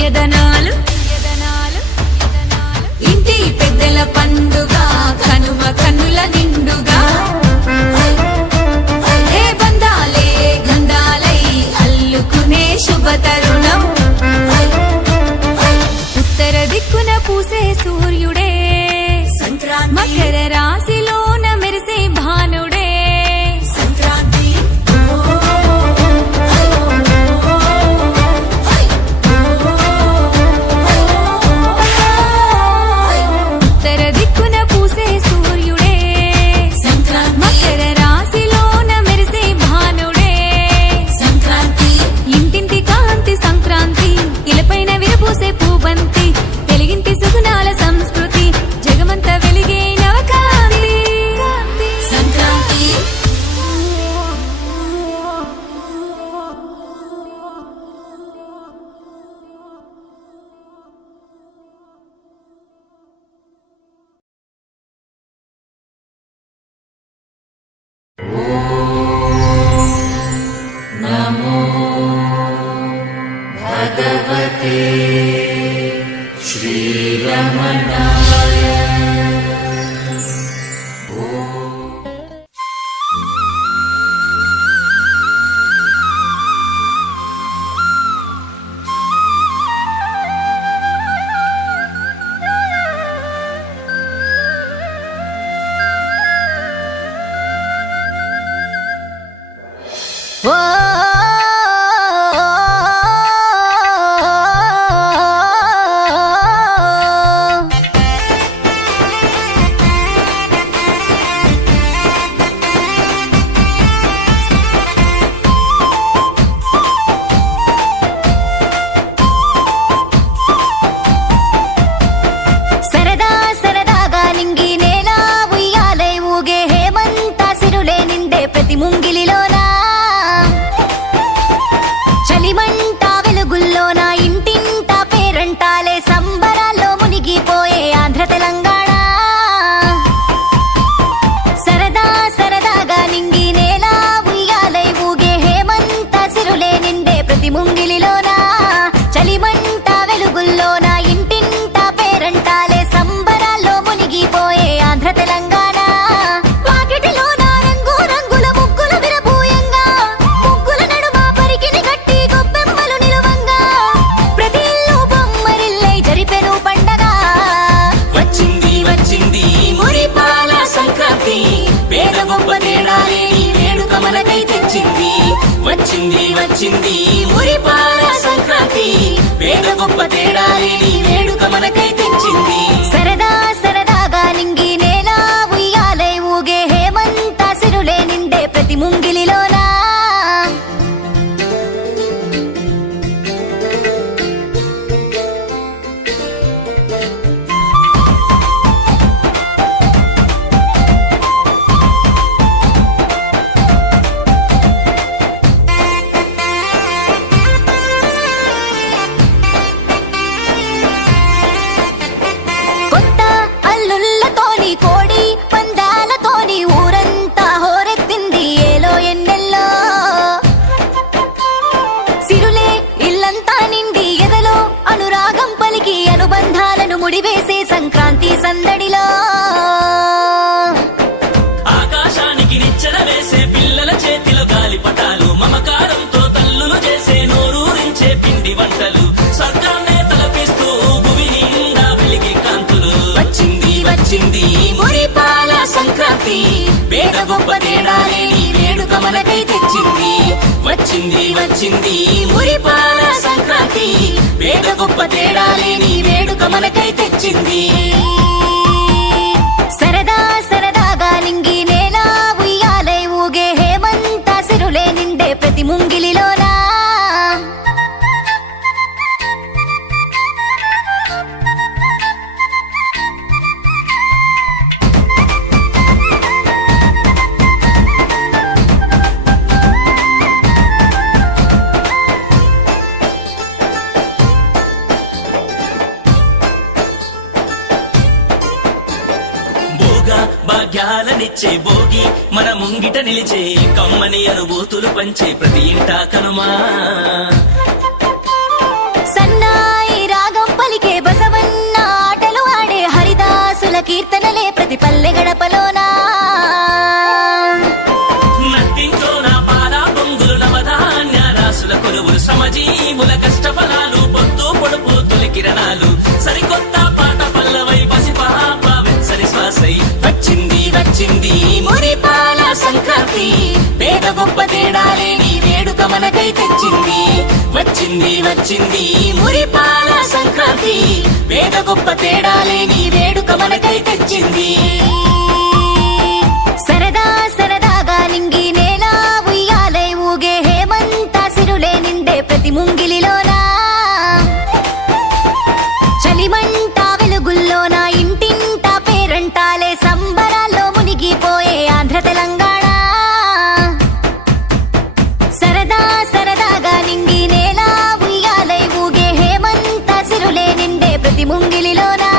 తీయదనాలు ఇంటి పెద్దల పండుగ కనుమ కన్నుల నిండుగా ఏ బంధాలే గంధాలై అల్లుకునే శుభ తరుణం ఉత్తర దిక్కున పూసే సూర్యుడే సంక్రాంతి మకర రాశిలోన మెరిసే భానుడే సంక్రాంతి ఉత్తర దిక్కున పూసే సూర్యుడే సంక్రాంతి మకర రాశిలోన మెరిసే భానుడే సంక్రాంతి ఇంటింటి కాంతి సంక్రాంతి ఇలపైన విరపూసే పూబంతి వెలిగింటి సుగుణాల సంస్కృతి జగమంత వెలిగే నవకాంతి సంక్రాంతి నమో భగవతే శ్రీరమణాయ ఓ సరదా సరదాగా నింగి నేల ఉయ్యాలై ఊగే హేమంత సిరులే నిండే ప్రతి ముంగిలిలోనా చలిమంట వెలుగుల్లోన ఇంటింట పేరంటాలే సంబరాల్లో మునిగిపోయే ఆంధ్ర తెలంగాణ సరదా సరదాగా నింగి నేల ఉయ్యాలై ఊగే హేమంత సిరులే నిండే ప్రతి ముంగిలిలోన చలిమంట వెలుగుల్లోన ఇంటింట పేరంటాలే సంబరాల్లో మునిగిపోయే ఆంధ్ర తెలంగాణ వాకిటిలోన రంగు రంగుల ముగ్గుల విరబూయంగా ముగ్గుల నడుమ పరికిని కట్టి గొప్పెమ్మలు నిలువంగా ప్రతి ఇల్లు బొమ్మరిల్లై జరిపెను పండగ వచ్చింది వచ్చింది మురిపాల సంక్రాంతి పేద గొప్ప తేడాలే ఈ వేడుక మనకై తెచ్చింది వచ్చింది వచ్చింది మురిపాల సంక్రాంతి పేద గొప్ప తేడాలే ఈ వేడుక మనకై తెచ్చింది సరదా సరదాగా నింగి నేల ఉయ్యాలై ఊగే హేమంత సిరులే నిండే ప్రతి ముంగిలిలోనా కొత్త అల్లుళ్ళతోని కోడి పందాలతోని ఊరంతా హోరెత్తింది ఏలో ఎన్నెల్లో సిరులే ఇల్లంతా నిండి ఎదలో అనురాగం పలికి అనుబంధాలను ముడివేసే సంక్రాంతి సందడిలో ఆకాశానికి నిచ్చెన వేసే పిల్లల చేతిలో గాలిపటాలు మమకారంతో తల్లులు చేసే నోరూరించే పిండి వంటలు స్వర్గాన్నే తలపిస్తూ భువి నిండా వెలిగే కాంతులు వచ్చింది వచ్చింది మురిపాల సంక్రాంతి పేద గొప్ప తేడాలే ఈ వేడుక మనకై తెచ్చింది వచ్చింది వచ్చింది మురిపాల సంక్రాంతి పేద గొప్ప తేడాలే ఈ వేడుక మనకై తెచ్చింది సరదా సరదాగా నింగి నేల ఉయ్యాలై ఊగే హేమంత సిరులే నిండే ప్రతి ముంగిలిలోనా భాగ్యాలనిచ్చే భోగి మన ముంగిట నిలిచే కమ్మని అనుభూతులు పంచే ప్రతి ఇంటా కనుమా సన్నాయి గొప్ప తేడాలే నీ వేడుక మనకై తెచ్చింది వచ్చింది వచ్చింది మురిపాల సంక్రాంతి పేద గొప్ప తేడాలే నీ వేడుక మనకై తెచ్చింది సరదా సరదాగా నింగి నేల ఉయ్యాలై ఊగే హేమంత సిరులే నిండే ప్రతి ముంగిలిలోనా చలిమంట వెలుగుల్లోన ఇంటింట పేరంటాలే సంబరాల్లో మునిగిపోయే ఆంధ్ర తెలంగాణ సరదా సరదాగా నింగి నేల ఉయ్యాలై ఊగే హేమంత సిరులే నిండే ప్రతి ముంగిలిలోనా